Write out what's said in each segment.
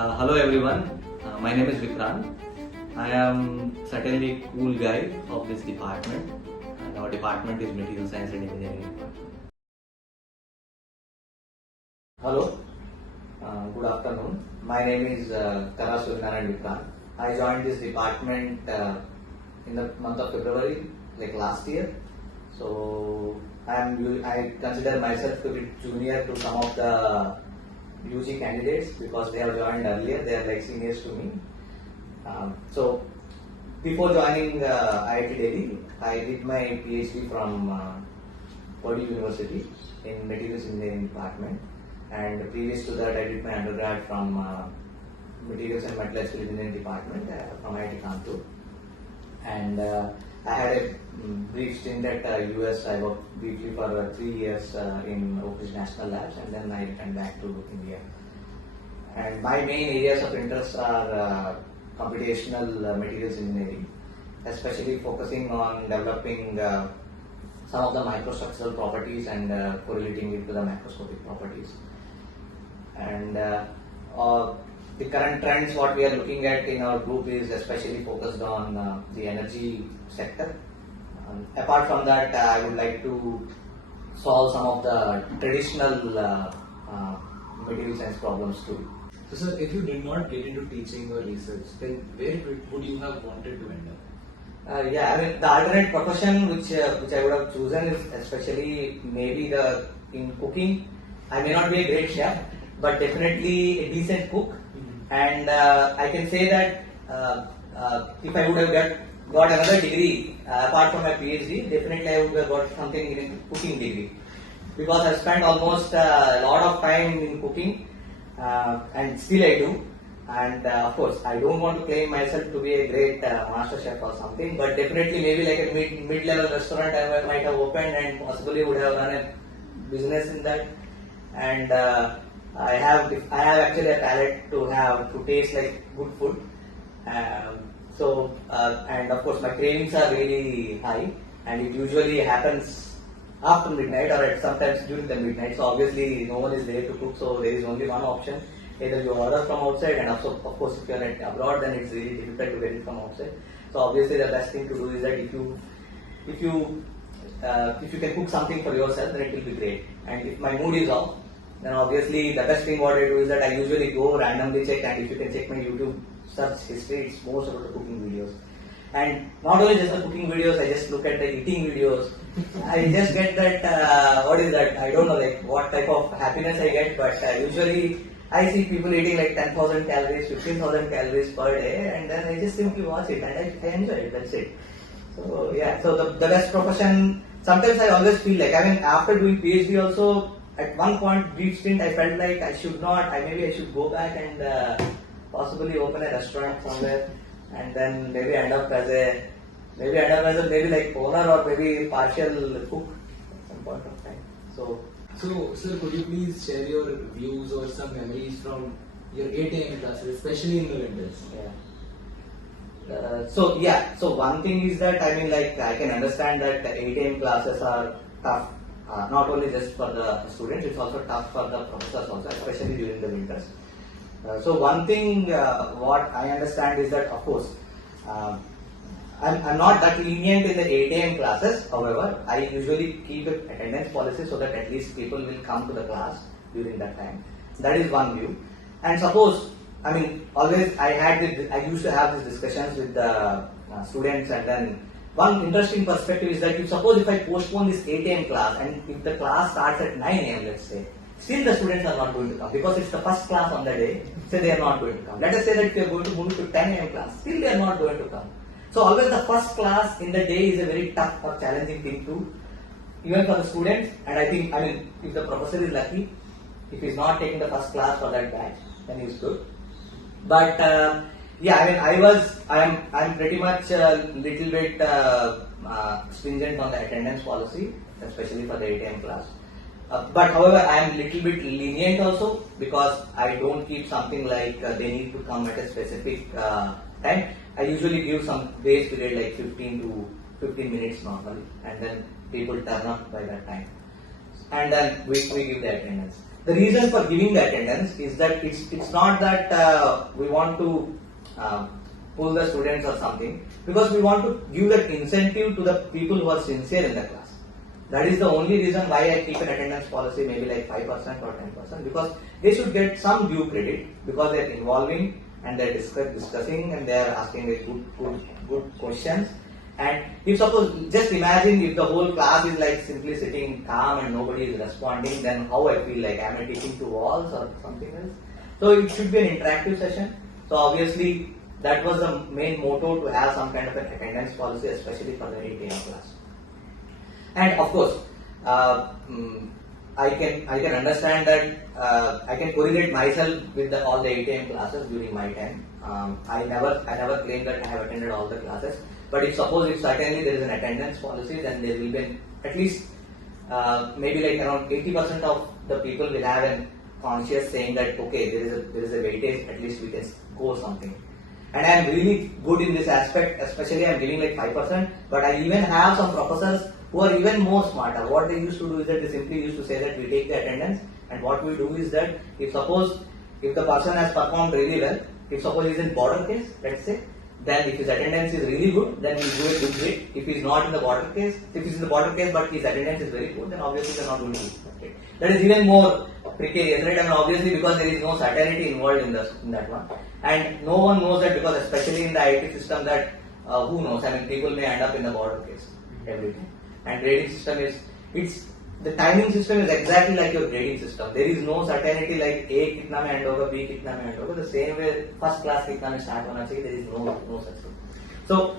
Hello everyone, my name is Vikrant. I am certainly a cool guy of this department, and our department is Material Science and Engineering department. Hello, good afternoon. My name is Karra Vikrant. I joined this department in the month of February, like last year. So I consider myself to be junior to some of the UG candidates because they have joined earlier. They are like seniors to me. So before joining IIT Delhi, I did my PhD from Purdue University in Materials Engineering department, and previous to that, I did my undergrad from Materials and Metallurgical Engineering department from IIT Kanpur. And I had a brief stint at US. I worked briefly for 3 years in Oak Ridge National Labs, and then I returned back to India. And my main areas of interest are computational materials engineering, especially focusing on developing some of the microstructural properties and correlating it to the macroscopic properties. And the current trends, what we are looking at in our group is especially focused on the energy sector. Apart from that, I would like to solve some of the traditional material science problems too. So, sir, if you did not get into teaching or research, then where would you have wanted to end up? The alternate profession which I would have chosen is especially maybe in cooking. I may not be a great chef, but definitely a decent cook. And I can say that if I would have got another degree apart from my PhD, definitely I would have got something in a cooking degree, because I've spent almost a lot of time in cooking, and still I do. And of course, I don't want to claim myself to be a great master chef or something, but definitely maybe like a mid-level restaurant I might have opened and possibly would have run a business in that. And I have actually a palate to taste like good food. And of course my cravings are really high, and it usually happens after midnight or sometimes during the midnight. So obviously no one is there to cook, so there is only one option: either you order from outside, and also of course if you are abroad, then it's really difficult to get it from outside. So obviously the best thing to do is that if you can cook something for yourself, then it will be great. And if my mood is off, then obviously the best thing what I do is that I usually go randomly check, and if you can check my YouTube search history, it's most about the cooking videos. And not only just the cooking videos, I just look at the eating videos. I just get that, what is that? I don't know like what type of happiness I get, but usually I see people eating like 10,000 calories, 15,000 calories per day, and then I just simply watch it and I enjoy it, that's it. So yeah, so the best profession, sometimes I always feel like, after doing PhD also, at one point, brief stint, I felt like I should go back and possibly open a restaurant somewhere, and then maybe end up as a maybe owner or maybe partial cook at some point of time. So, sir, could you please share your views or some memories from your 8 a.m. classes, especially in the winters? Yeah. So one thing is that I can understand that 8 a.m. classes are tough. Not only just for the students, it's also tough for the professors also, especially during the winters. So one thing what I understand is that, of course, I'm not that lenient in the 8 a.m. classes. However, I usually keep an attendance policy so that at least people will come to the class during that time. That is one view. And suppose, always I used to have these discussions with the students, and then one interesting perspective is that if I postpone this 8 a.m. class, and if the class starts at 9 a.m. let's say, still the students are not going to come because it's the first class on the day, so they are not going to come. Let us say that if you are going to move to 10 a.m. class, still they are not going to come. So always the first class in the day is a very tough or challenging thing too, even for the students. And I think, if the professor is lucky, if he's not taking the first class for that batch, then he's good. But I'm pretty much a little bit stringent on the attendance policy, especially for the 8 a.m. class. But however, I am little bit lenient also, because I don't keep something like they need to come at a specific time. I usually give some grace period like 15 minutes normally, and then people turn up by that time, and then we give the attendance. the reason for giving the attendance is that it's not that we want to pull the students or something, because we want to give that incentive to the people who are sincere in the class. That is the only reason why I keep an attendance policy maybe like 5% or 10%, because they should get some due credit, because they are involving and they are discussing and they are asking good questions. And if suppose, just imagine if the whole class is like simply sitting calm and nobody is responding, then how I feel like, am I teaching to walls or something else? So it should be an interactive session. So obviously that was the main motto, to have some kind of an attendance policy, especially for the 8 AM class. And of course, I can understand that I can correlate myself with all the 8 AM classes during my time. I never claim that I have attended all the classes. But if certainly there is an attendance policy, then there will be at least maybe like around 80% of the people will have a conscious saying that okay, there is a weightage, at least we can go something. And I am really good in this aspect, especially I am giving like 5%, but I even have some professors who are even more smarter. What they used to do is that they simply used to say that we take the attendance, and what we do is that if the person has performed really well, if suppose he is in border case, let's say, then if his attendance is really good, then we will do a good grade. If he is not in the border case, if he is in the border case but his attendance is very good, then obviously they are not going to do it. That is even more precarious, right? I mean, obviously because there is no certainty involved in that one, and no one knows that, because especially in the IT system, that who knows? I mean, people may end up in the border case every time. And grading system the timing system is exactly like your grading system. There is no certainty like A kitna mein end hoga, B kitna mein end hoga. The same way first class kitna mein start hona chahiye, there is no such thing. So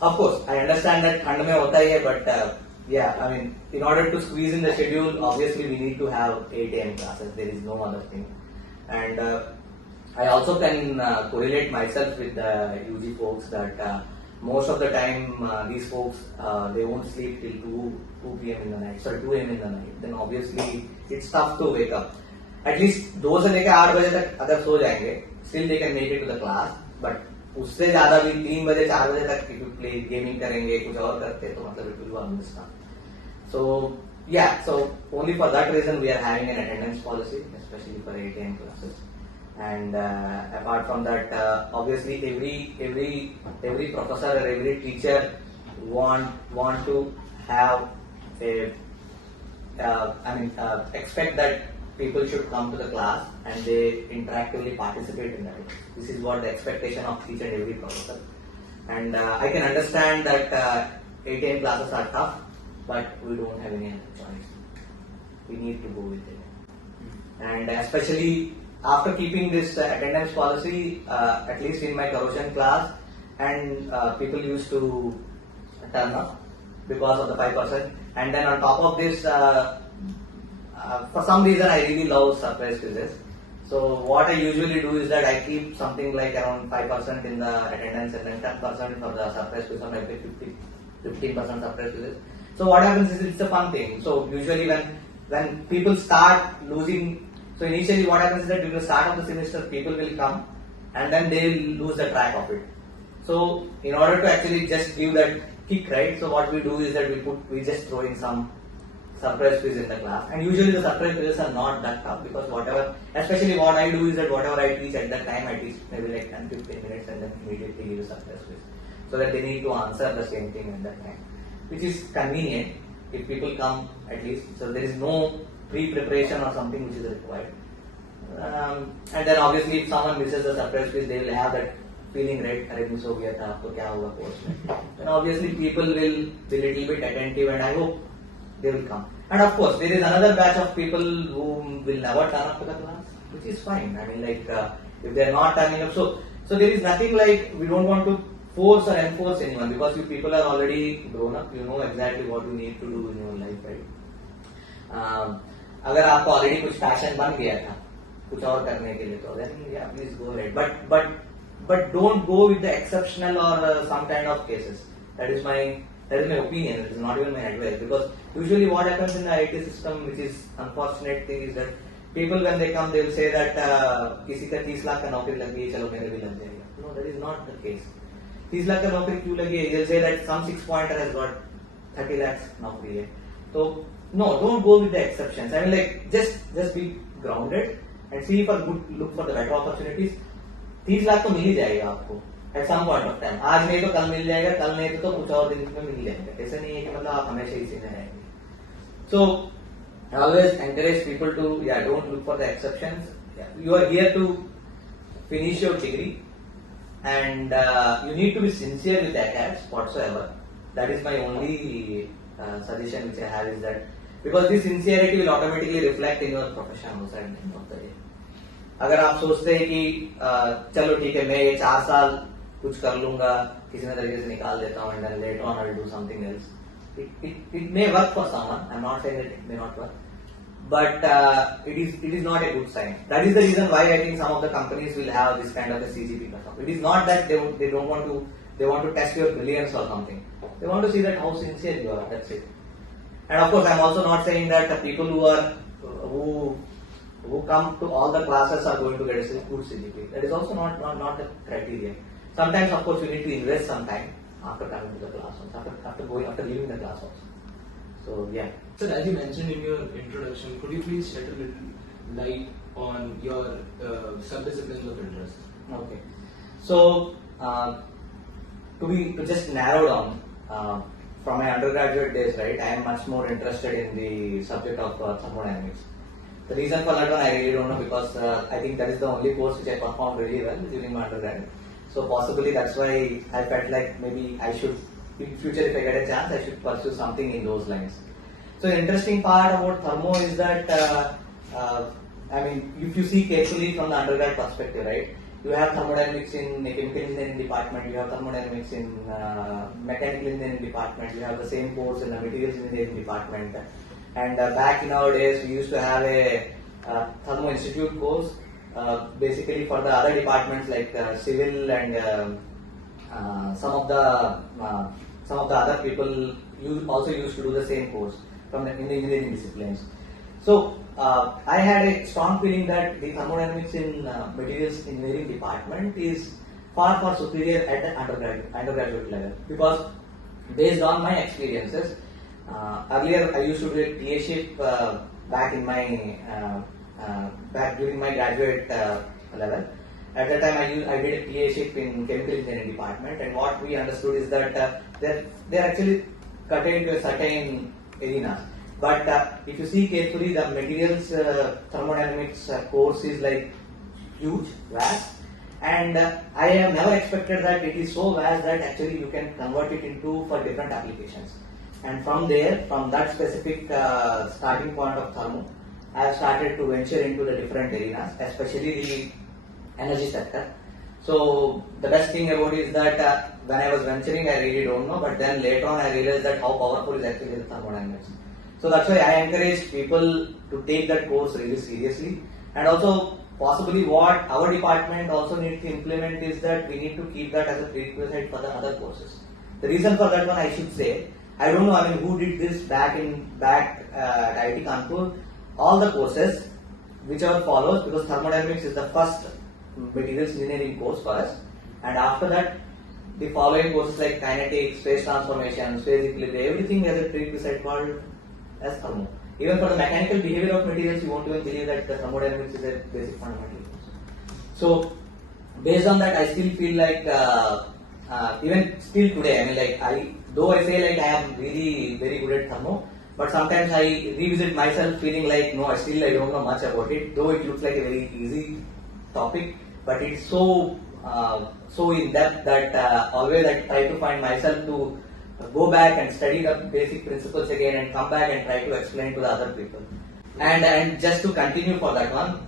of course I understand that khand mein hota hi hai, but yeah, I mean, in order to squeeze in the schedule, obviously we need to have 8 AM classes. There is no other thing. And I also can correlate myself with the UG folks that most of the time these folks they won't sleep till 2 PM in the night, 2 AM in the night. Then obviously it's tough to wake up. At least 2 से लेकर 8 बजे तक अगर सो जाएंगे, still they can make it to the class. But उससे ज़्यादा भी 3 बजे 4 बजे तक if you play gaming करेंगे, कुछ और करते तो मतलब it will be stuff. So yeah, so only for that reason we are having an attendance policy, especially for 8 AM classes. And apart from that, obviously every professor or every teacher want to have expect that people should come to the class and they interactively participate in that. This is what the expectation of each and every professor. And I can understand that 8 AM classes are tough, but we don't have any other choice. We need to go with it. And especially after keeping this attendance policy, at least in my corrosion class, and people used to turn up because of the 5%. And then on top of this, for some reason I really love surprise quizzes. So what I usually do is that I keep something like around 5% in the attendance and then 10% for the surprise quiz, or maybe 15% surprise quizzes. So what happens is it's a fun thing. So usually when people start losing, so initially what happens is that during the start of the semester people will come and then they will lose the track of it. So in order to actually just give that kick, right? So what we do is that we just throw in some surprise quiz in the class, and usually the surprise quizzes are not that tough, because especially what I do is that whatever I teach at that time, I teach maybe like 10-15 minutes and then immediately give a surprise quiz, so that they need to answer the same thing at that time, which is convenient if people come at least. So there is no pre-preparation or something which is required. And then obviously if someone misses the surprise quiz, they will have that feeling, right? अरे miss हो गया था, आपको क्या होगा course में? Then obviously people will be little bit attentive, and I hope they will come. And of course there is another batch of people who will never turn up to the class, which is fine. I mean, like if they are not turning up, so there is nothing like, we don't want to force or enforce anyone, because you people are already grown up. You know exactly what you need to do in your life, right? अगर आपको already कुछ passion बन गया था कुछ और करने के लिए, तो then yeah, please go ahead. But don't go with the exceptional or some kind of cases. That is my opinion. It is not even my advice, because usually what happens in the IT system, which is unfortunate thing, is that people when they come, they will say that किसी का 30 लाख का नौकरी लग गई, चलो मेरे भी लग जाएगा. No, that is not the case. 30 lakh का नौकरी क्यों लगी है? They'll say that some 6-pointer has got 30 lakhs नौकरी है. So no, don't go with the exceptions. I mean, like just grounded and see for good, look for the better opportunities. 30 lakh तो मिल ही जाएगा आपको at some point of time. आज नहीं तो कल मिल जाएगा, कल नहीं तो कुछ और दिन में मिल जाएगा. ऐसा नहीं है कि मतलब आप हमेशा इसी में रहेंगे. So I always encourage people to don't look for the exceptions. You are here to finish your degree, and you need to be sincere with the academics whatsoever. That is my only suggestion which I have is that because this sincerity will automatically reflect in your profession also at the end of the day. अगर आप सोचते हैं कि चलो ठीक है मैं ये 4 साल कुछ कर लूंगा किसी न तरीके से निकाल देता हूँ and then later on I will do something else. It may work for someone. I'm not saying that it may not work, but it is not a good sign. That is the reason why I think some of the companies will have this kind of a CGP cutoff. It is not that they don't want to. They want to test your brilliance or something. They want to see that how sincere you are. That's it. And of course, I'm also not saying that the people who come to all the classes are going to get a good CGP. That is also not the criteria. Sometimes, of course, you need to invest some time after coming to the class, after leaving the class also. So yeah. Sir, as you mentioned in your introduction, could you please shed a little light on your sub-disciplines of interest? Okay. So to just narrow down from my undergraduate days, right? I am much more interested in the subject of thermodynamics. The reason for that one I really don't know because I think that is the only course which I performed really well during my undergrad. So possibly that's why I felt like maybe I should, in future if I get a chance, I should pursue something in those lines. So the interesting part about thermo is that, I mean, if you see carefully from the undergrad perspective, right? You have thermodynamics in chemical engineering department, you have thermodynamics in mechanical engineering department, you have the same course in the materials engineering department. And back in our days, we used to have a thermo institute course, basically for the other departments like civil and some of the other people also used to do the same course in the engineering disciplines. So I had a strong feeling that the thermodynamics in materials engineering department is far superior at the undergraduate level because based on my experiences, earlier I used to do a TA back in my back during my graduate level. At that time I did a TA in chemical engineering department, and what we understood is that they're actually curtailed to a certain arenas. But if you see carefully, the materials thermodynamics course is like huge, vast, and I have never expected that it is so vast that actually you can convert it into for different applications. And from there, from that specific starting point of thermo, I have started to venture into the different arenas, especially the energy sector. So the best thing about it is that when I was venturing, I really don't know, but then later on I realized that how powerful is actually the thermodynamics. So that's why I encourage people to take that course really seriously. And also possibly what our department also needs to implement is that we need to keep that as a prerequisite for the other courses. The reason for that one I should say, I don't know, I mean, who did this back at IIT Kanpur. All the courses, whichever follows, because thermodynamics is the first materials engineering course for us, and after that, the following courses like kinetics, phase transformation, phase equilibrium, everything has a prerequisite called as thermo. Even for the mechanical behavior of materials, you won't even believe that the thermodynamics is a basic fundamental course. So, based on that, I still feel like even still today, I mean, like though I say like I am really very good at thermo, but sometimes I revisit myself feeling like no, I don't know much about it. Though it looks like a very easy topic, but it's so in depth that always I try to find myself to go back and study the basic principles again and come back and try to explain to the other people. And just to continue for that one,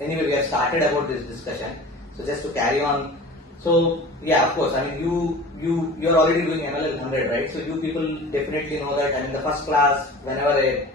anyway, we have started about this discussion. So just to carry on. So yeah, of course, I mean you're already doing MLL 100, right? So you people definitely know that. I mean the first class, whenever a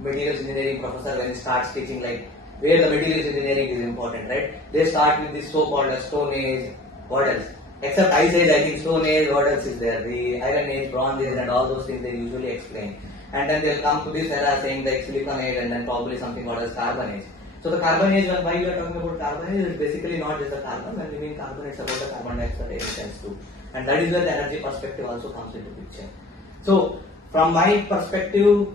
materials engineering professor when he starts teaching like where the materials engineering is important, right? They start with this so-called Stone Age, what else? Except Ice Age, I think Stone Age, what else is there? The Iron Age, Bronze Age, and all those things they usually explain. And then they'll come to this era saying like Silicon Age, and then probably something called as Carbon Age. So the Carbon Age, why you are talking about Carbon Age, is basically not just the carbon. When we mean carbon, it's about the carbon dioxide emissions too. And that is where the energy perspective also comes into picture. So from my perspective,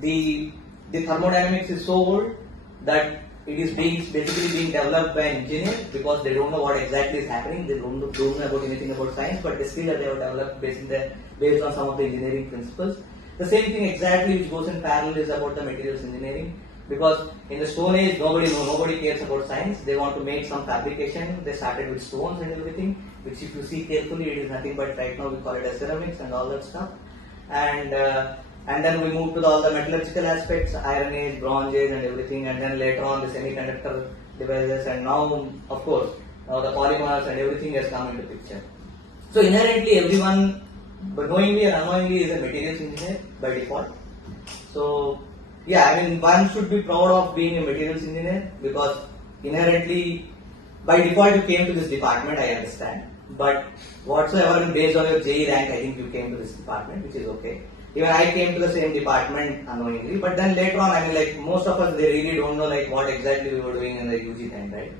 the the thermodynamics is so old that it is basically being developed by engineers because they don't know what exactly is happening. They don't know about anything about science, but they still they have developed based on some of the engineering principles. The same thing exactly which goes in parallel is about the materials engineering, because in the Stone Age nobody cares about science. They want to make some fabrication. They started with stones and everything, which if you see carefully it is nothing but right now we call it as ceramics and all that stuff. And then we moved to all the metallurgical aspects, Iron Age, Bronze Age and everything, and then later on the semiconductor devices, and now of course now the polymers and everything has come into picture. So inherently everyone, but knowingly or unknowingly, is a materials engineer by default. So yeah, I mean one should be proud of being a materials engineer because inherently by default you came to this department, I understand. But whatsoever based on your JE rank, I think you came to this department, which is okay. Even I came to the same department unknowingly, but then later on, I mean, like most of us, they really don't know like what exactly we were doing in the UG time, right?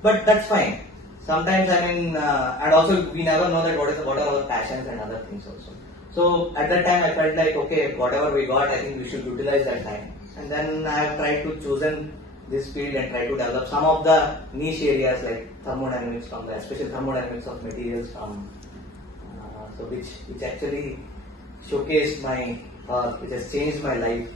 But that's fine. Sometimes, I mean, and also we never know that what are our passions and other things also. So at that time, I felt like okay, whatever we got, I think we should utilize that time. And then I have tried to chosen this field and try to develop some of the niche areas like thermodynamics especially thermodynamics of materials which actually showcased which has changed my life